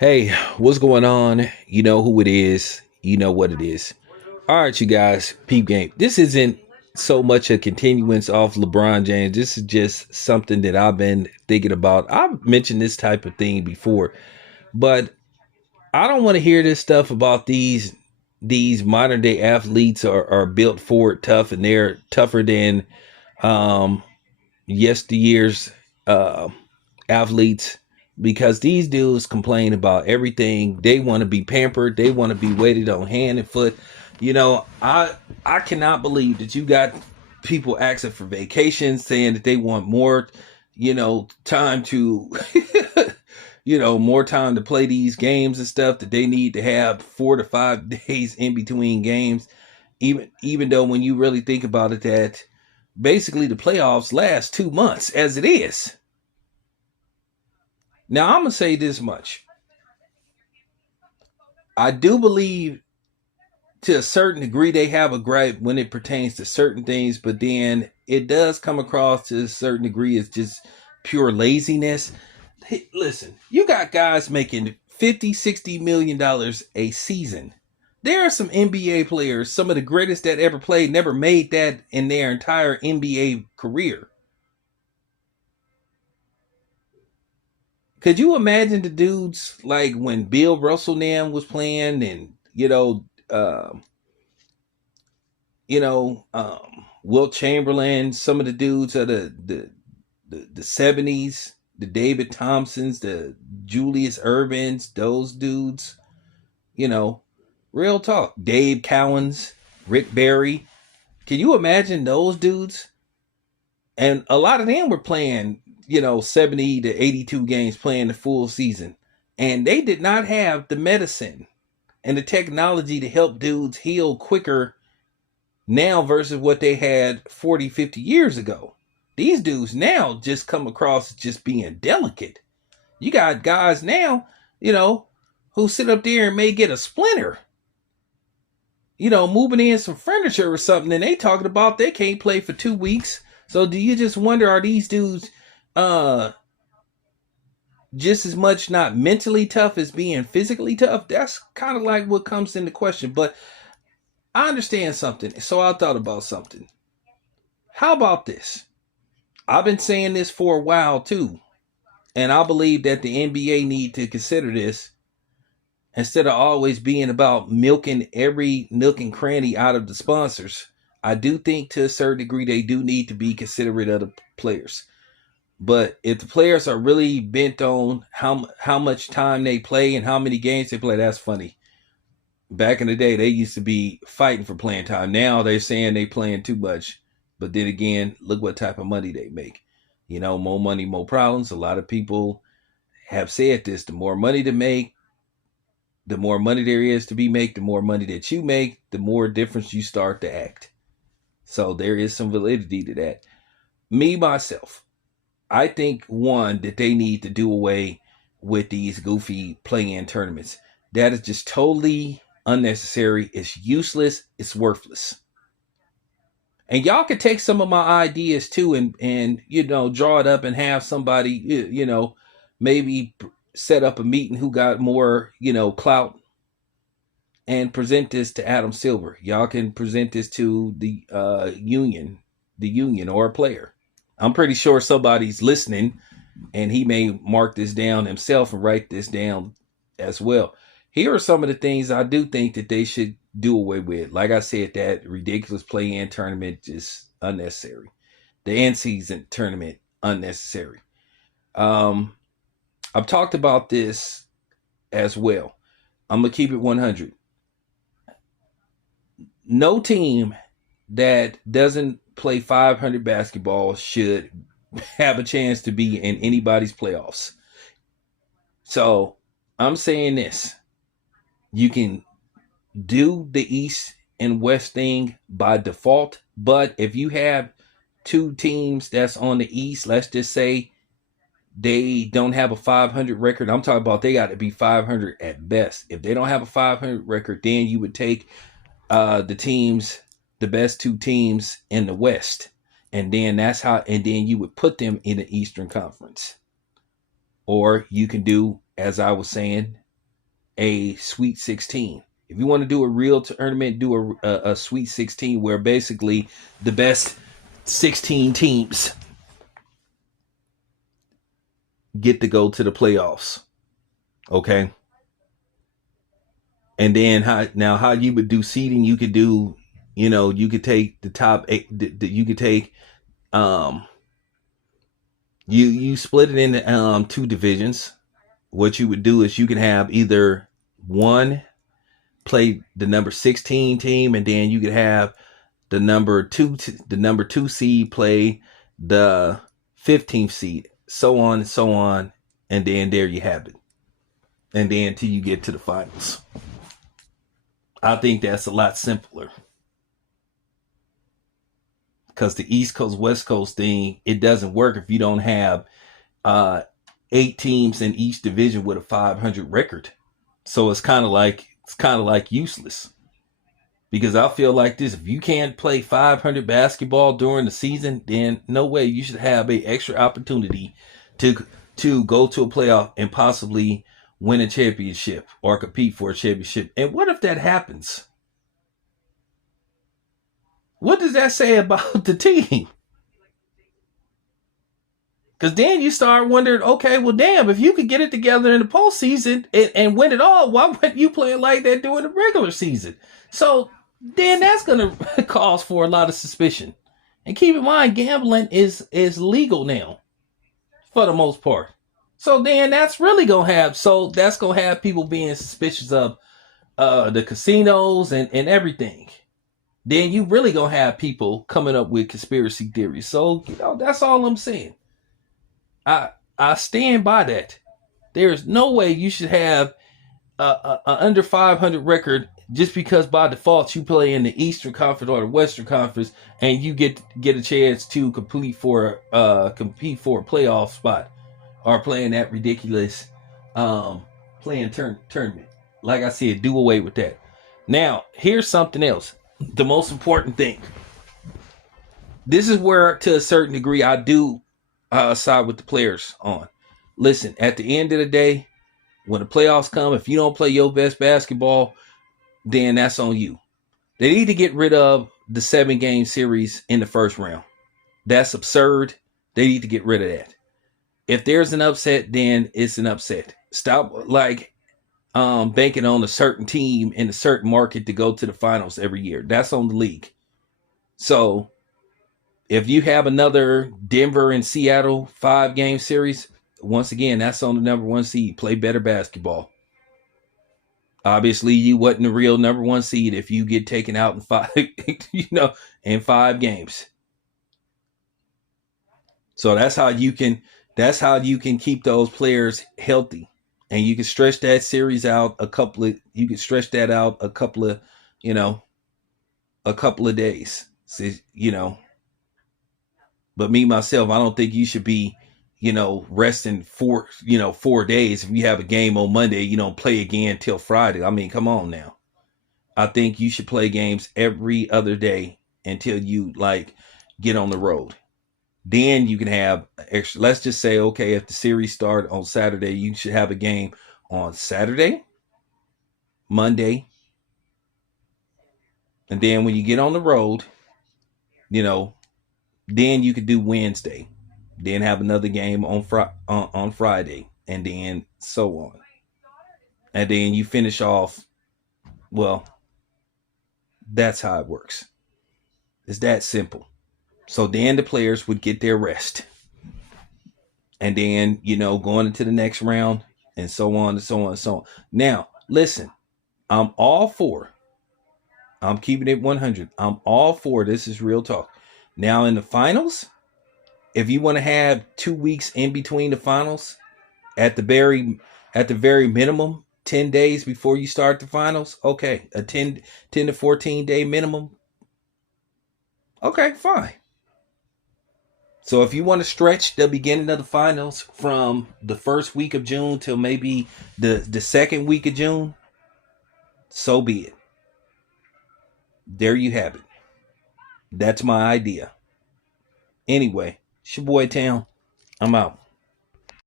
Hey, what's going on? You know who it is. You know what it is. All right, you guys, peep game. This isn't so much a continuance off LeBron James. This is just something that I've been thinking about. I've mentioned this type of thing before, but I don't want to hear this stuff about these modern day athletes are built for it tough and they're tougher than um yesteryear's uh athletes, because these dudes complain about everything. They want to be pampered. They want to be waited on hand and foot. I cannot believe that you got people asking for vacations, saying that they want more, time to, more time to play these games and stuff. That they need to have 4 to 5 days in between games. Even though when you really think about it, that basically the playoffs last 2 months as it is. Now, I'm going to say this much. I do believe to a certain degree they have a gripe when it pertains to certain things, but then it does come across to a certain degree as just pure laziness. Hey, listen, you got guys making 50, $60 million a season. There are some NBA players, some of the greatest that ever played, never made that in their entire NBA career. Could you imagine the dudes like when Bill Russell Nam was playing, and Wilt Chamberlain, some of the dudes of the 70s, the David Thompsons, the Julius Urbans, those dudes, you know, real talk. Dave Cowens, Rick Barry. Can you imagine those dudes? And a lot of them were playing, 70 to 82 games, playing the full season. And they did not have the medicine and the technology to help dudes heal quicker now versus what they had 40, 50 years ago. These dudes now just come across as just being delicate. You got guys now, who sit up there and may get a splinter, moving in some furniture or something, and they talking about they can't play for 2 weeks. So do you just wonder, are these dudes uh just as much not mentally tough as being physically tough? That's kind of like what comes into question. But I understand something. So I thought about something. How about this? I've been saying this for a while too. And I believe that the NBA need to consider this instead of always being about milking every nook and cranny out of the sponsors. I do think to a certain degree they do need to be considerate of the players. But if the players are really bent on how much time they play and how many games they play, that's funny. Back in the day, they used to be fighting for playing time. Now they're saying they playing too much. But then again, look what type of money they make. More money, more problems. A lot of people have said this. The more money to make, the more money there is to be made, the more money that you make, the more difference you start to act. So there is some validity to that. Me, myself, I think one that they need to do away with these goofy play-in tournaments. That is just totally unnecessary. It's useless. It's worthless. And y'all could take some of my ideas too, and draw it up and have somebody maybe set up a meeting who got more clout, and present this to Adam Silver. Y'all can present this to the union or a player. I'm pretty sure somebody's listening, and he may mark this down himself and write this down as well. Here are some of the things I do think that they should do away with. Like I said, that ridiculous play-in tournament is unnecessary. The in-season tournament unnecessary. Um, I've talked about this as well. I'm gonna keep it 100. No team that doesn't play 500 basketball should have a chance to be in anybody's playoffs. So I'm saying this: you can do the East and West thing by default, but if you have two teams that's on the East, let's just say they don't have a 500 record. I'm talking about they got to be 500 at best. If they don't have a 500 record, then you would take the best two teams in the West, and then you would put them in the Eastern Conference. Or you can do, as I was saying, a Sweet 16. If you want to do a real tournament, do a Sweet 16 where basically the best 16 teams get to go to the playoffs. Okay. And then how you would do seeding, you could do, you could take the top eight, you could take, you split it into two divisions. What you would do is you can have either one play the number 16 team, and then you could have the number two seed play the 15th seed, so on and so on, and then there you have it. And then until you get to the finals. I think that's a lot simpler. Because the East Coast, West Coast thing, it doesn't work if you don't have 8 teams in each division with a 500 record. So it's kind of like useless. Because I feel like this: if you can't play 500 basketball during the season, then no way you should have an extra opportunity to go to a playoff and possibly win a championship or compete for a championship. And what if that happens? What does that say about the team? Because then you start wondering, okay, well, damn, if you could get it together in the postseason and win it all, why weren't you playing like that during the regular season? So then that's going to cause for a lot of suspicion. And keep in mind, gambling is legal now for the most part. So then that's really going to have people being suspicious of the casinos and everything. Then you really going to have people coming up with conspiracy theories. So, that's all I'm saying. I stand by that. There's no way you should have a under 500 record just because by default you play in the Eastern Conference or the Western Conference and you get a chance to compete for a playoff spot or playing that ridiculous tournament. Like I said, do away with that. Now, here's something else. The most important thing. This is where, to a certain degree, I do side with the players on. Listen, at the end of the day, when the playoffs come, if you don't play your best basketball, then that's on you. They need to get rid of the 7-game series in the first round. That's absurd. They need to get rid of that. If there's an upset, then it's an upset. Stop banking on a certain team in a certain market to go to the finals every year. That's on the league. So if you have another Denver and Seattle 5-game series, once again, that's on the number 1 seed. Play better basketball. Obviously, you wasn't the real number 1 seed if you get taken out in 5 games. So that's how you can keep those players healthy. And you can stretch that series out a couple of days. So, but me, myself, I don't think you should be, resting 4 days. If you have a game on Monday, you don't play again till Friday. I mean, come on now. I think you should play games every other day until you get on the road. Then you can have extra. Let's just say, okay, if the series start on Saturday, you should have a game on Saturday, Monday, and then when you get on the road, then you could do Wednesday, then have another game on Friday, and then so on. And then you finish off. Well, that's how it works. It's that simple. So then the players would get their rest. And then, going into the next round and so on and so on and so on. Now, listen, I'm keeping it 100. I'm all for this is real talk. Now in the finals, if you want to have 2 weeks in between the finals, at the very minimum, 10 days before you start the finals, okay, a 10 to 14 day minimum. Okay, fine. So if you want to stretch the beginning of the finals from the first week of June till maybe the second week of June, so be it. There you have it. That's my idea. Anyway, it's your boy Town. I'm out.